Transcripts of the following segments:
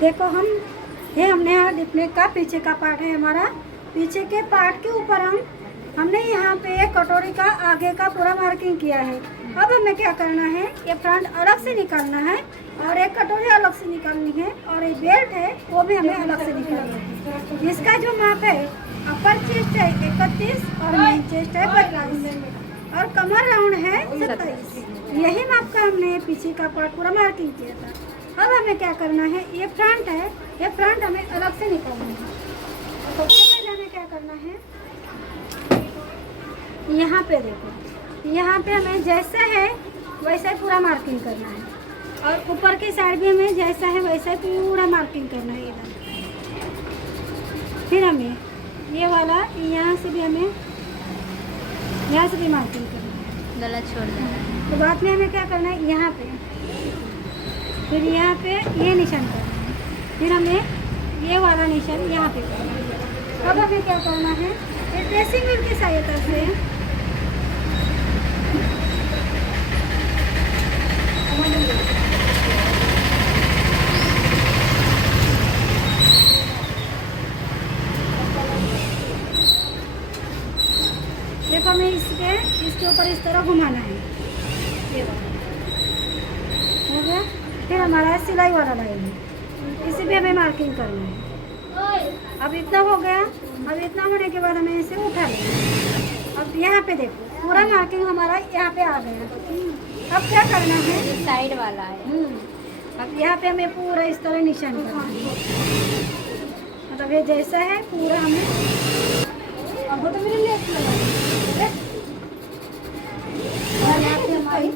देखो हमने यहाँ डिस्प्ले का पीछे का पार्ट है हमारा। पीछे के पार्ट के ऊपर हमने यहाँ पे एक कटोरी का आगे का पूरा मार्किंग किया है। अब हमें क्या करना है, ये फ्रंट अलग से निकालना है और एक कटोरी अलग से निकालनी है और ये बेल्ट है वो भी हमें अलग से निकालना है। इसका जो माप है, अपर चेस्ट है 31 और मेन चेस्ट है 32 और कमर राउंड है 27। यही माप का हमने पीछे का पार्ट पूरा मार्किंग किया था। अब हमें क्या करना है, ये फ्रंट है, ये फ्रंट हमें अलग से निकालना है। तो सबसे पहले हमें क्या करना है, यहाँ पे देखो, यहाँ पे हमें जैसा है वैसा ही पूरा मार्किंग करना है और ऊपर की साइड भी हमें जैसा है वैसा ही पूरा मार्किंग करना है इधर। फिर हमें ये वाला यहाँ से भी हमें यहाँ से भी मार्किंग करना है, गला छोड़ देना है। तो बाद में हमें क्या करना है, यहाँ पे फिर यहाँ पे ये निशान करना है, फिर हमें ये वाला निशान यहाँ पे करना है। अब हमें क्या करना है, ये ट्रेसिंग व्हील की सहायता से देखो हमें इसके ऊपर इस तरह घुमाना है, ये हो गया। फिर हमारा सिलाई वाला लाइन है, इसे भी हमें मार्किंग करना है। अब इतना हो गया। अब इतना होने के बाद हमें इसे उठा लेंगे। अब यहाँ पे देखो पूरा मार्किंग हमारा यहाँ पे आ गया। अब क्या करना है, साइड वाला है। अब यहाँ पे हमें पूरा इस तरह निशान करना है, मतलब ये जैसा है पूरा हमें। अब तो मेरे लिए और यहाँ पे हमारी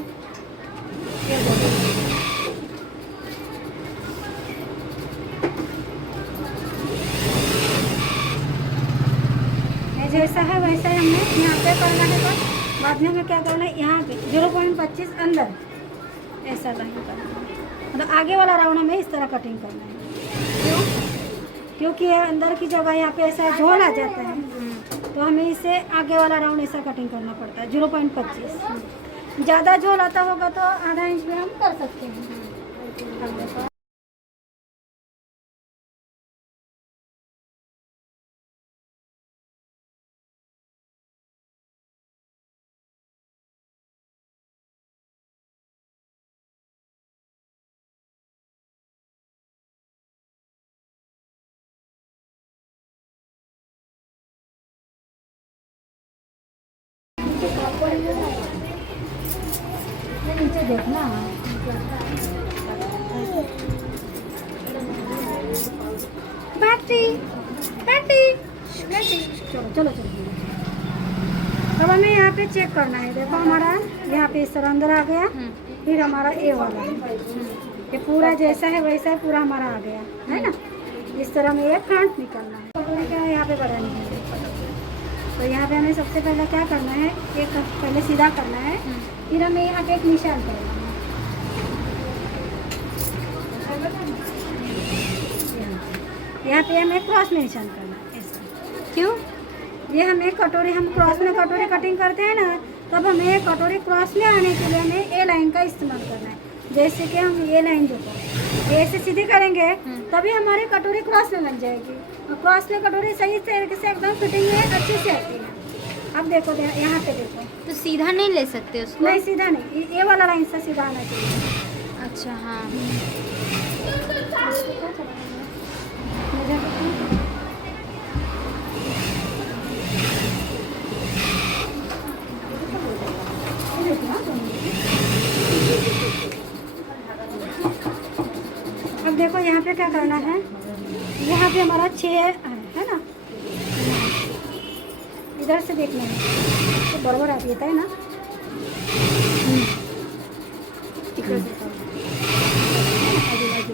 जैसा है वैसा ही हमें यहाँ पे करना है। बस बाद में हमें क्या करना है, यहाँ पे 0.25 अंदर ऐसा लाइन करना है, मतलब आगे वाला राउंड हमें इस तरह कटिंग करना है। क्यों? क्योंकि अंदर की जगह यहाँ पे ऐसा झोल आ जाता है, तो हमें इसे आगे वाला राउंड ऐसा कटिंग करना पड़ता है 0.25। ज़्यादा झोल आता होगा तो आधा इंच में हम कर सकते हैं। नीचे देखना बैटरी बैटरी बैटरी चलो चलो चलो। अब हमें यहाँ पे चेक करना है। देखो हमारा यहाँ पे इस तरह अंदर आ गया। फिर हमारा ए वाला ये पूरा जैसा है वैसा है पूरा हमारा आ गया है ना। इस तरह में ये फ्रंट निकलना है। कटोरी क्या है यहाँ पे बढ़ानी है, तो यहाँ पे हमें सबसे पहले क्या करना है, एक पहले सीधा करना है, फिर हमें यहाँ पे एक निशान करना है। यहाँ पे हमें क्रॉस में निशान करना है ऐसा। क्यों? ये हमें कटोरी, हम क्रॉस में कटोरी कटिंग करते हैं ना, तब हमें कटोरी क्रॉस में आने के लिए हमें ए लाइन का इस्तेमाल करना है। जैसे कि हम ये लाइन जो ऐसे सीधी करेंगे तभी हमारी कटोरी क्रॉस में बन जाएगी, और क्रॉस में कटोरी सही तरीके से एकदम फिटिंग में अच्छे से आती है। अब देखो यहाँ पे देखो, तो सीधा नहीं ले सकते उसको? नहीं सीधा नहीं, ये वाला लाइन से सीधा आना चाहिए। अच्छा हाँ। अब देखो यहाँ पे क्या करना है, यहाँ पे हमारा 6 है ना, इधर से देखना है तो बराबर आ जाता है ना।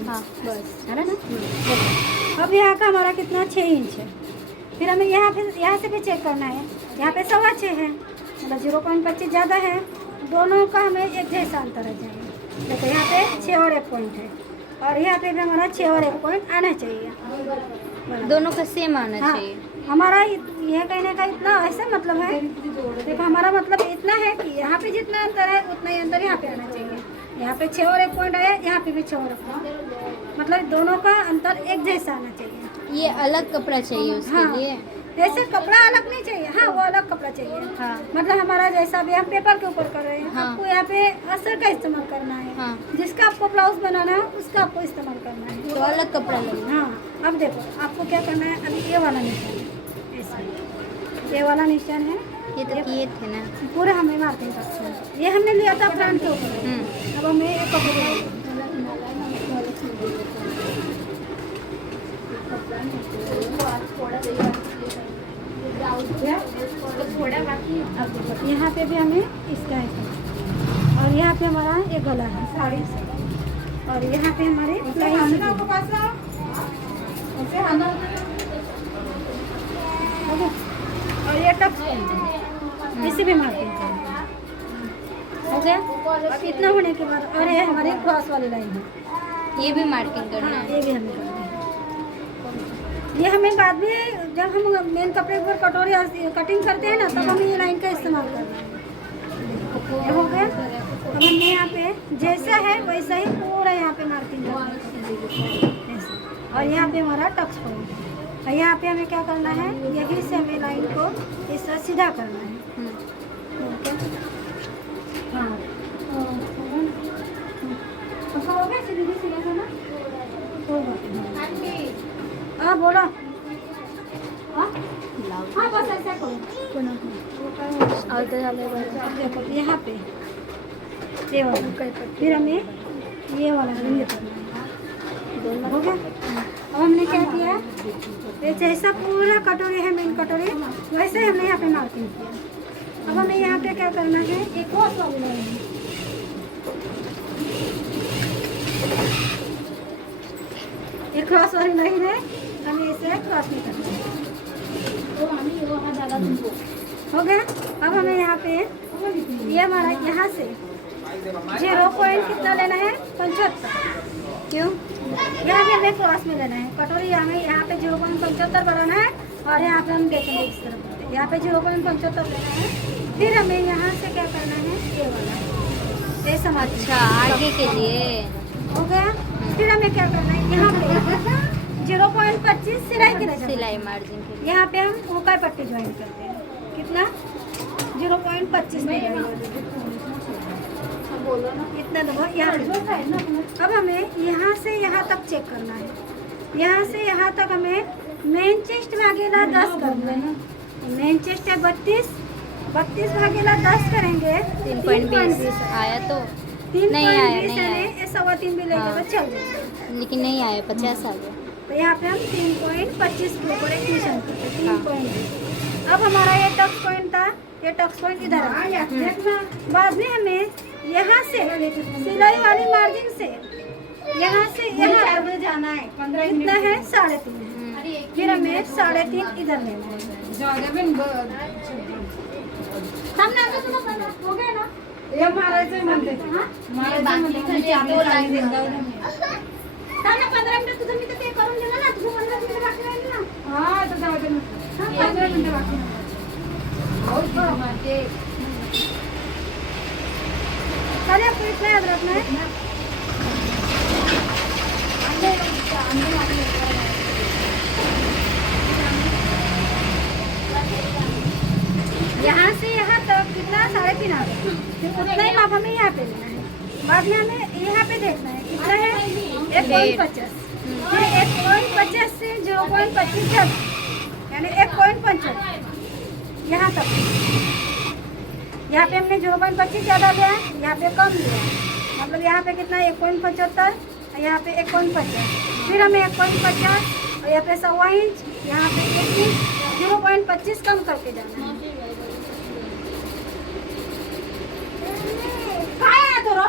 हाँ बस है ना। अब यहाँ का हमारा कितना 6 इंच है। फिर हमें यहाँ से भी चेक करना है। यहाँ पे 6.25 है, मतलब 0.25 ज़्यादा है। दोनों का हमें एक जैसा अंतर आ जाएगा। देखो यहाँ पे 6 और 1 पॉइंट है, और यहाँ पे भी हमारा 6 और 1 पॉइंट आना चाहिए। दोनों का सेम आना चाहिए। हमारा यह कहने का इतना ऐसा मतलब है, देखो हमारा मतलब इतना है कि यहाँ पे जितना अंतर है उतना ही अंतर यहाँ पे आना चाहिए। यहाँ पे 6 और 1 पॉइंट आया, यहाँ पे भी 6 और 1 पॉइंट मतलब दोनों का अंतर एक जैसा आना चाहिए। ये अलग कपड़ा चाहिए उसके हाँ। लिए। ऐसे कपड़ा अलग नहीं चाहिए, हाँ वो अलग कपड़ा चाहिए। हाँ। मतलब हमारा जैसा भी हम पेपर के ऊपर कर रहे हैं, हाँ। आपको यहाँ पे असर का इस्तेमाल करना है। हाँ। जिसका आपको ब्लाउज बनाना है उसका आपको इस्तेमाल करना है। तो अलग कपड़ा लगेगा। हाँ, अब देखो आपको क्या करना है। अभी ये वाला निशान है, ऐसा ये वाला निशान है, ये तो किए थे ना। पूरा हमें मार्किंग करना है। ये हमने लिया था फ्रंट के ऊपर। अब हमें एक कपड़ा यहाँ पे भी हमें इसका है, और यहाँ पे हमारा एक गला है साड़ी से, और यहाँ पे हमारे और ये टक्स इसी भी मार्किंग करेंगे। हो गया। अब इतना होने के बाद और ये हमारी क्रॉस वाली लाइन है, ये भी मार्किंग करना हाँ, है। ये भी हमें करना है। ये हमें बाद में जब हम मेन कपड़े पर कटोरी कटिंग करते हैं ना, तब हमें ये लाइन का इस्तेमाल करना है। ये हो गया। अब हमने यहाँ पे जैसा है वैसा ही पूरा यहाँ पे मार्किंग करना है ऐसे। और यहाँ पे हमारा टक्स पॉइंट है, और यहाँ पे हमें क्या करना है, यही से हमें लाइन को इस तरह सीधा करना है। हाँ, हो गया सीधी सीधा करना। हाँ बोलो। हाँ बस ऐसा करो। अब देखो यहाँ पे ये वाला, फिर हमें ये वाला रिंग करना है। हो गया। अब हमने क्या किया, ये जैसा पूरा कटोरी है मेन कटोरी, वैसे हमने यहाँ पे मार्किंग किया। अब हमें यहाँ पे क्या करना है, एक क्रॉस वाली लाइन है, एक क्रॉस वाली लाइन है, हमें इसे क्रॉस नहीं करना है। हो गया। अब हमें यहाँ पे ये हमारा यहाँ से 0 पॉइंट कितना लेना है, 75। क्यों? यहाँ पे हमें क्रॉस में लेना है कटोरी, हमें यहाँ पे 0.75 बढ़ाना है, और यहाँ पे हम देखेंगे इस तरफ यहाँ पे 0.75 लेना है। फिर हमें यहाँ से क्या करना है, ये वाला ये समाज। अच्छा, आगे के लिए। हो गया। फिर हमें क्या करना है, यहाँ पे 0.25 सिलाई की नजर, सिलाई मार्जिन के लिए। यहाँ पे हम उकाई पट्टी ज्वाइन करते हैं। कितना, 0.25 इतना दबा यहाँ पे। अब हमें यहाँ से यहाँ तक चेक करना है, यहाँ से यहाँ तक हमें मेन चेस्ट भागेला 10 करना है। मेन चेस्ट है 32 भागेला 10 करेंगे, 3.20 आया तो 3.20 नहीं आया, नहीं आया। यानी 3.25 भी लेके हाँ। तो चल जाएगा। लेकिन नहीं आया, 50 आ गया। तो यहाँ पे हम 3.25 के ऊपर एक निशान करते हैं, 3.20। अब हमारा ये टक्स पॉइंट था, ये टक्स पॉइंट इधर आ देखना। बाद में हमें यहाँ से सिलाई वाली मार्जिन से यहाँ से यहाँ जाना है, कितना है, 3.5। फिर हमें 3.5 इधर लेना है। हमने आता तुला बना हो गया ना, हे मारायचं म्हणते थांब ना 15 मिनिटं तुझं मी तर ते करून दिलं ना, तुझं 15 मिनिटं बाकी राहिली ना। हा तर जाऊ दे ना. हाँ, 15 मिनिटं बाकी आहे. सारे आपको इतना याद रखना है। यहाँ से यहाँ तक कितना, 3.5 आ गया। फिर उतना ही माप हमें यहाँ पे लेना है। बाद में हमें यहाँ पे देखना है कितना है, 1.50। फिर 1.50 से 0.25 तक, यानी 1.75 यहाँ तक। यहाँ पे हमने 0.25 ज़्यादा लिया, यहाँ पे कम लिया, मतलब यहाँ पे कितना 1.75 और यहाँ पे 1.50। फिर हमें 1.50 और यहाँ पे 1.25 इंच, यहाँ पे 1 इंच, 0.25 कम करके जाना है। काय आहे तो रो?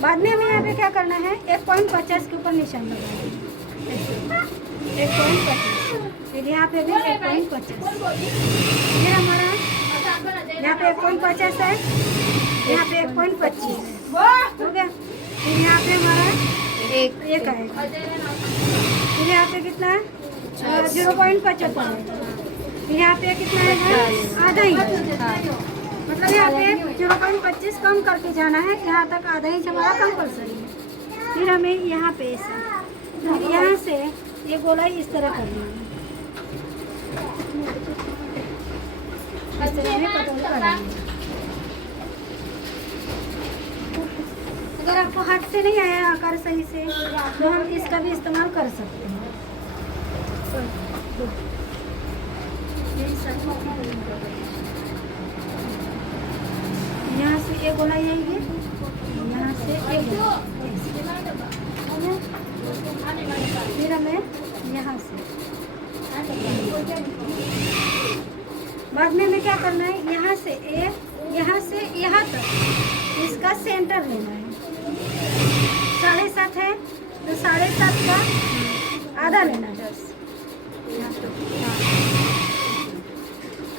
बाद में हमें यहाँ पे क्या करना है, 1.50 के ऊपर निशान लगाना है, 1.50। फिर यहाँ पे भी 1.50। फिर हमारा यहाँ पे 1.50 है, यहाँ पे 1.25 हो गया। फिर यहाँ पे हमारा एक आएगा। फिर यहाँ पे कितना है, 0.75 है। फिर यहाँ पे कितना है, आधा इंच। हाँ मतलब यहाँ पे 0.25 कम करके जाना है, यहाँ तक आधा इंच हमारा कंपल्सरी है। फिर हमें यहाँ पे ऐसा, फिर यहाँ से ये गोलाई इस तरह करनी है, इस तरह हमें कटोरी करनी है। अगर आपको हाथ से नहीं आया आकार सही से तो हम इसका भी इस्तेमाल कर सकते हैं। यहाँ से एक गोला आएगी, यहाँ से एक गोला, फिर हमें यहाँ से, बाद में हमें क्या करना है, यहाँ से एक, यहाँ से यहाँ तक इसका सेंटर लेना है। 7.5 है तो 7.5 का आधा लेना है, 10।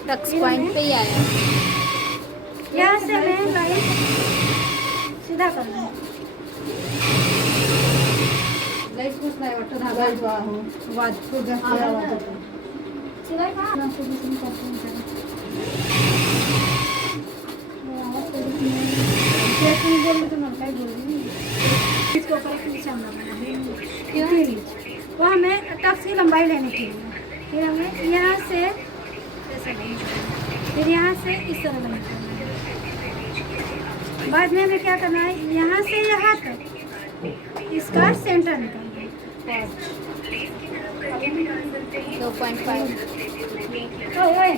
टक्स पॉइंट पे ही आया। यहाँ से हमें लाइन सीधा करना है। कुछ नाही वाटतं धागा वाद खूप जास्त आवाज होतो. सिलाई का आवाज थोड़ी सी करते हैं जरा। वो आवाज थोड़ी सी जैसे ही बोल तो मैं क्या बोल रही हूँ, इसके ऊपर एक निशान लगाना है, क्यों वो हमें टक्स की लंबाई लेने के लिए। फिर हमें यहाँ से ऐसा लेना, फिर यहाँ से इस तरह लेना है। बाद में हमें क्या करना है, यहाँ से यहाँ तक इसका सेंटर निकालना है। 2.5 ओए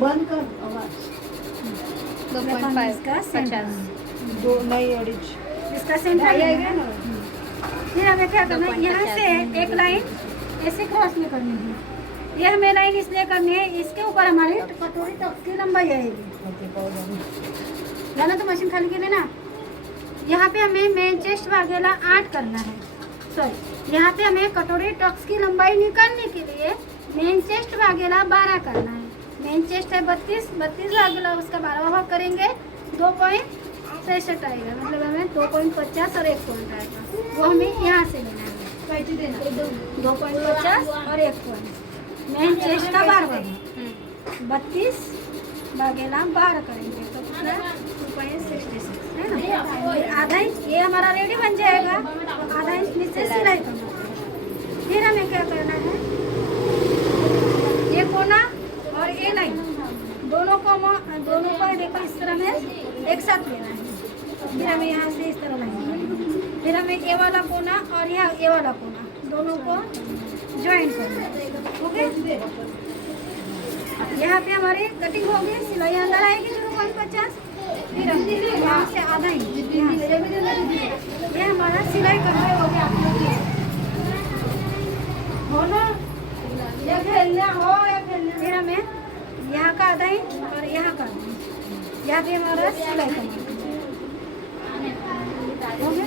बंद कर आवाज. 2.5 इसका सेंटर 50 दो नाही अडीच. इसका सेंटर आहे लेना ना. है। फिर हमें क्या करना है, यहाँ से एक लाइन ऐसे क्रॉस में करनी है। ये हमें लाइन इसलिए करनी है, इसके ऊपर हमारी कटोरी तक की लंबाई आएगी। जाना तो मशीन खाली के लिए ना। यहाँ पे हमें मेन चेस्ट भागेला 8 करना है, सॉरी यहाँ पे हमें कटोरी टक्स की लंबाई निकालने के लिए मेन चेस्ट भागेला 12 करना है। मेन चेस्ट है 32 भागेला उसका 12वां भाग करेंगे 2.63 आएगा, मतलब हमें 2.50 और 1 पॉइंट आएगा, वो हमें यहाँ से लेना है। पाहिजे दे ना. 2.50 और 1 पॉइंट मेन चेस्ट का 12 32 भागेला 12 करेंगे तो कितना 2.66 है ना। फिर आधा इंच ये हमारा रेडी बन जाएगा, तो आधा इंच नीचे सिलाई करना है। फिर हमें क्या करना है, ये कोना और ये लाइन दोनों को देखो इस तरह में एक साथ लेना है। फिर हमें यहाँ से इस तरह लाइन, फिर हमें ये वाला कोना और ये वाला कोना दोनों को ज्वाइन करना है। ओके, यहाँ पे हमारी कटिंग हो गई, सिलाई अंदर आएगी 0.50। फिर हम यहाँ से आधा इंच यहाँ से, ये हमारा सिलाई करना हो गया। हो ना, ये खेलना हो या खेलना। फिर हमें यहाँ का आधा इंच और यहाँ का आधा इंच, यहाँ पे हमारा सिलाई करना हो गया।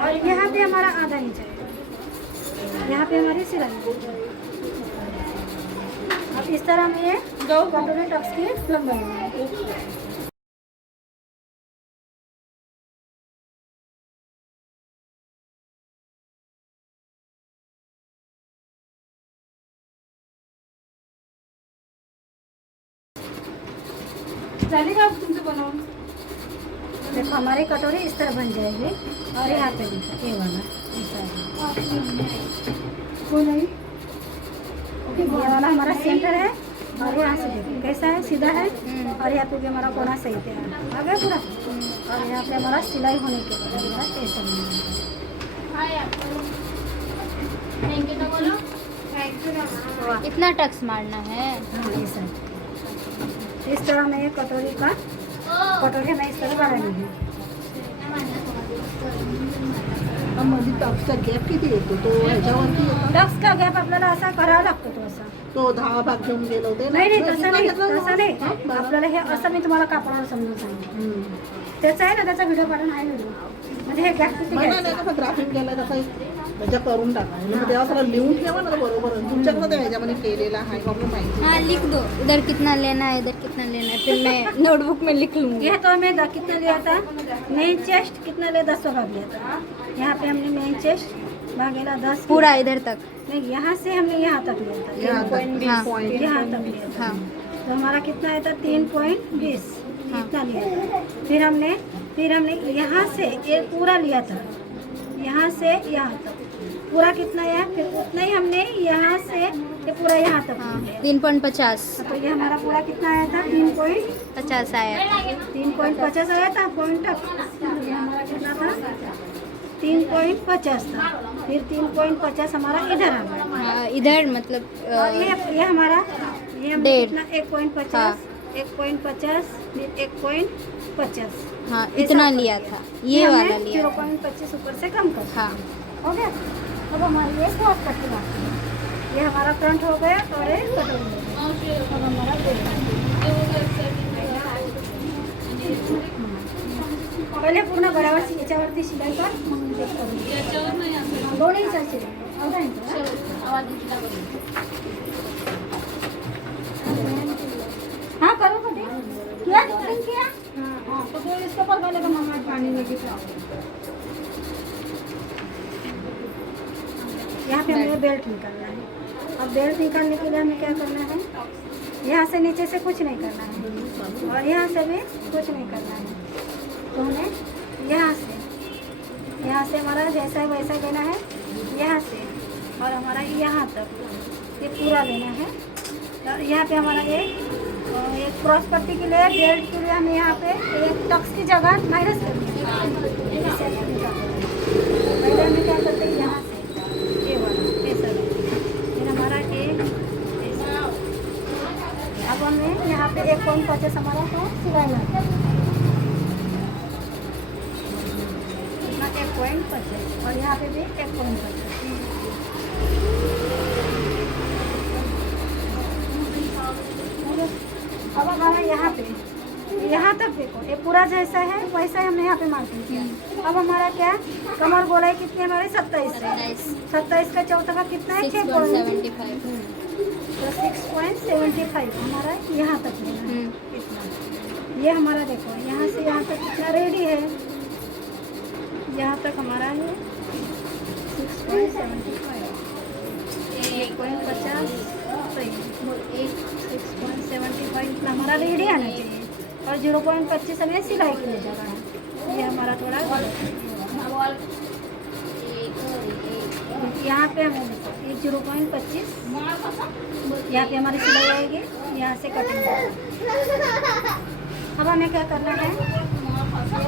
और यहाँ पे हमारा आधा इंच है, यहाँ पे हमारी सिलाई। अब इस तरह में ये 2 कटोरी टक्स की लंबाई है। झाली का तुमचं बनवून. देखो हमारी कटोरी इस तरह बन जाएगी और यहाँ पे देखो ये वाला ऐसा है। कोण आहे. ये वाला हमारा सेंटर है और यहाँ से देखो कैसा है, सीधा है। और यहाँ पे भी हमारा कोना सही पे आ गया पूरा। और यहाँ पे हमारा सिलाई होने के बाद हमारा ऐसा बनेगा। इतना टक्स मारना है। हाँ ऐसा इस तरह में एक कटोरी में इस तरह बनानी है। मध्ये टक्सचा गॅप किती येतो तो ह्याच्यावरती येतो. टक्स का गॅप आपल्याला असा करावा लागतो, तो असा तो 10 भाग घेऊन गेलो होते ना. नाही तसं नाही आपल्याला हे असं मी तुम्हाला कापडावर समजून सांगितलं. त्याचा आहे ना, त्याचा व्हिडिओ पाठवून आहे व्हिडिओ, म्हणजे हे गॅप किती नाही घ्यायचं. कसं ग्राफिंग केलं तसं म्हणजे करून टाका. मग तेव्हा सगळं लिहून ठेवा ना बरोबर. तुमच्याकडे ते ह्याच्यामध्ये केलेलं आहे का माहिती. हाँ लिख दो, इधर कितना लेना है, इधर कितना लेना है, फिर मैं नोटबुक में लिख लूँगी। ये तो हमें कितना लिया था, मेन चेस्ट कितना लिया, 10 भाग लिया था। यहाँ पे हमने मेन चेस्ट भागेला 10 पूरा इधर तक नहीं, यहाँ से हमने यहाँ तक लिया था, यहाँ तक हाँ। पॉइंट यहाँ तक लिया था। हाँ तो हमारा कितना आया था 3.20, हाँ। इतना लिया था। फिर हमने यहाँ से ये पूरा लिया था, यहाँ से यहाँ तक पूरा कितना है, फिर उतना ही हमने यहाँ से ये पूरा यहाँ तक हाँ लिया। 3.50 तो ये हमारा पूरा कितना आया था 50 आया। 3.50 आया था पॉइंट तक। ये हमारा कितना था 3.50 था। फिर 3.50 हमारा इधर आ गया। हाँ, इधर मतलब और ये हमारा ये हमने डेढ़। कितना 1.50 हाँ। 1.50 फिर 1.50 हाँ इतना लिया था, ये वाला लिया था। 0.25 ऊपर से कम कर। हाँ हो गया। अब हमारी ये क्रॉस कटिंग बाकी है। ये हमारा फ्रंट हो गया और ये कटिंग हो गया। अब हमारा पहले पूर्ण गळ्यावर याच्यावरती शिलाई कर, मग ते करू. दोन्ही चालतील. आवडा हाँ करो कभी किया कटिंग किया हाँ तो फिर इसके ऊपर पहले का मम्मा पानी में दिखा यहाँ पे हमें बेल्ट निकालना है। अब बेल्ट निकालने के लिए हमें क्या करना है, यहाँ से नीचे से कुछ नहीं करना है और यहाँ से भी कुछ नहीं करना है। तो हमें यहाँ से हमारा जैसा है वैसा लेना है, यहाँ से और हमारा यहाँ तक ये पूरा लेना है। तो यहाँ पे हमारा एक क्रॉस पट्टी के लिए बेल्ट के लिए हमें यहाँ पे एक टक्स की जगह माइनस करनी है। पहले हमें क्या करते हैं, यहाँ से ये वाला ऐसा फिर हमारा एक ऐसा। अब हमें यहाँ पे 1.50 हमारा को सिलाई लगता है, 1.50 और यहाँ पे भी 1.50। अब हमारा यहाँ तक देखो ये पूरा जैसा है वैसा ही हमने यहाँ पे मार्किंग किया। अब हमारा क्या कमर गोलाई कितनी है हमारी 27 है। 27 का चौथा का कितना है 6.75। तो 6.75 हमारा यहाँ तक लेना है इतना। ये हमारा देखो यहाँ से यहाँ तक कितना रेडी है, यहाँ तक हमारा है 6.75 1.50 6.75 इतना हमारा रेडी आना चाहिए और 0.25 हमें सिलाई के लिए जगह है। ये हमारा थोड़ा यहाँ पे हमें देखो ये 0.25 यहाँ पे हमारी सिलाई आएगी, यहाँ से कटिंग। अब हमें क्या करना है, ये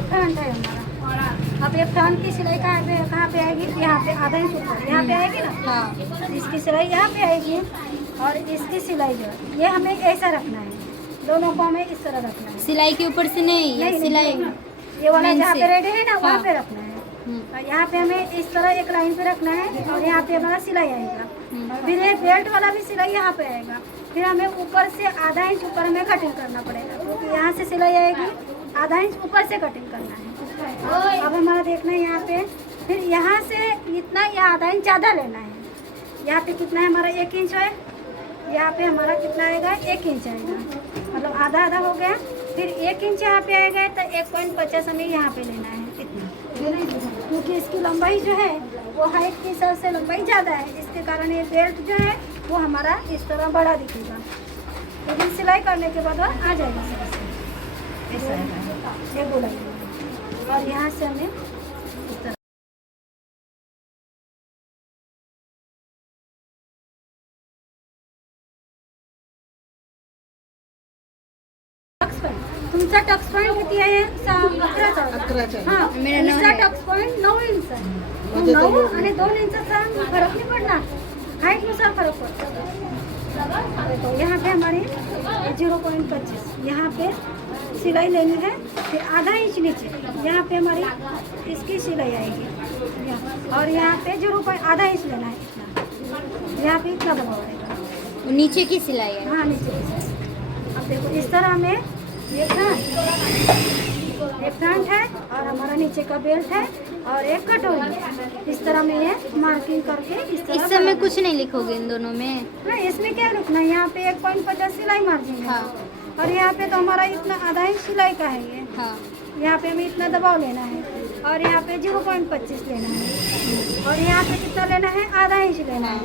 फ्रंट है हमारा। अब ये फ्रंट की सिलाई कहाँ पे आएगी, यहाँ पे आधा इंच ऊपर यहाँ पे आएगी ना। हाँ इसकी सिलाई यहाँ पे आएगी और इसकी सिलाई जो है ये हमें ऐसा रखना है, दोनों को हमें इस तरह रखना है। सिलाई के ऊपर से नहीं, ये सिलाई ये वाला मेन जहाँ से। पे रेडी है ना वहाँ हाँ। पे रखना है। और यहाँ पे हमें इस तरह एक लाइन पे रखना है और यहाँ पे हमारा सिलाई आएगा। फिर ये बेल्ट वाला भी सिलाई यहाँ पे आएगा। फिर हमें ऊपर से आधा इंच ऊपर हमें कटिंग करना पड़ेगा, क्योंकि यहाँ से सिलाई आएगी, आधा इंच ऊपर से कटिंग करना है। अब हमारा देखना है यहाँ पे, फिर यहाँ से इतना या आधा इंच ज़्यादा लेना है। यहाँ पे कितना है हमारा 1 इंच है, यहाँ पे हमारा कितना आएगा 1 इंच आएगा, मतलब आधा आधा हो गया। फिर 1 इंच यहाँ पे आएगा तो 1.50 हमें यहाँ पे लेना है इतना, क्योंकि इसकी लंबाई जो है वो हाइट के हिसाब से लंबाई ज़्यादा है, इसके कारण ये बेल्ट जो है वो हमारा इस तरह बड़ा दिखेगा। लेकिन सिलाई करने के बाद वो आ जाएगा ऐसा है ये गोलाई। और यहाँ से हमें इस तरह तुमचा टक्स पॉइंट किती आहे 11चा 11चा आहे. हां मेरा 9 इसका है. टक्स पॉइंट 9 इंच आहे. म्हणजे तो 9 आणि 2 इंचाचा फरक नहीं पड़ना, हाइट नुसार फरक पड़ता है। तो यहाँ पे हमारी 0.25 यहाँ पे सिलाई लेनी है। फिर आधा इंच नीचे यहाँ पे हमारी इसकी सिलाई आएगी और यहाँ पे आधा इंच लेना है इतना, यहाँ पे इतना दबाव आएगा नीचे की सिलाई है। हाँ नीचे की सिलाई। अब देखो इस तरह हमें ये फ्रंट है और हमारा नीचे का बेल्ट है और एक कटोरी है। इस तरह में ये मार्किंग करके इस तरह इस समय कुछ नहीं लिखोगे इन दोनों में? ना, इसमें क्या लिखना है, यहाँ पे 1.50 सिलाई मार्जिन है। हाँ। और यहाँ पे तो हमारा इतना आधा इंच सिलाई का है ये। हाँ यहाँ पे हमें इतना दबाव लेना है और यहाँ पे 0.25 लेना है। और यहाँ पे कितना लेना है, आधा इंच लेना है।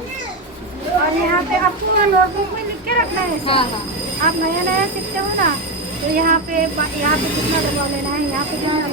और यहाँ पे आपको नोटबुक में लिख के रखना है। हाँ हाँ आप नया नया सीखते हो ना, तो यहाँ पे कितना दबाव लेना है, यहाँ पे कितना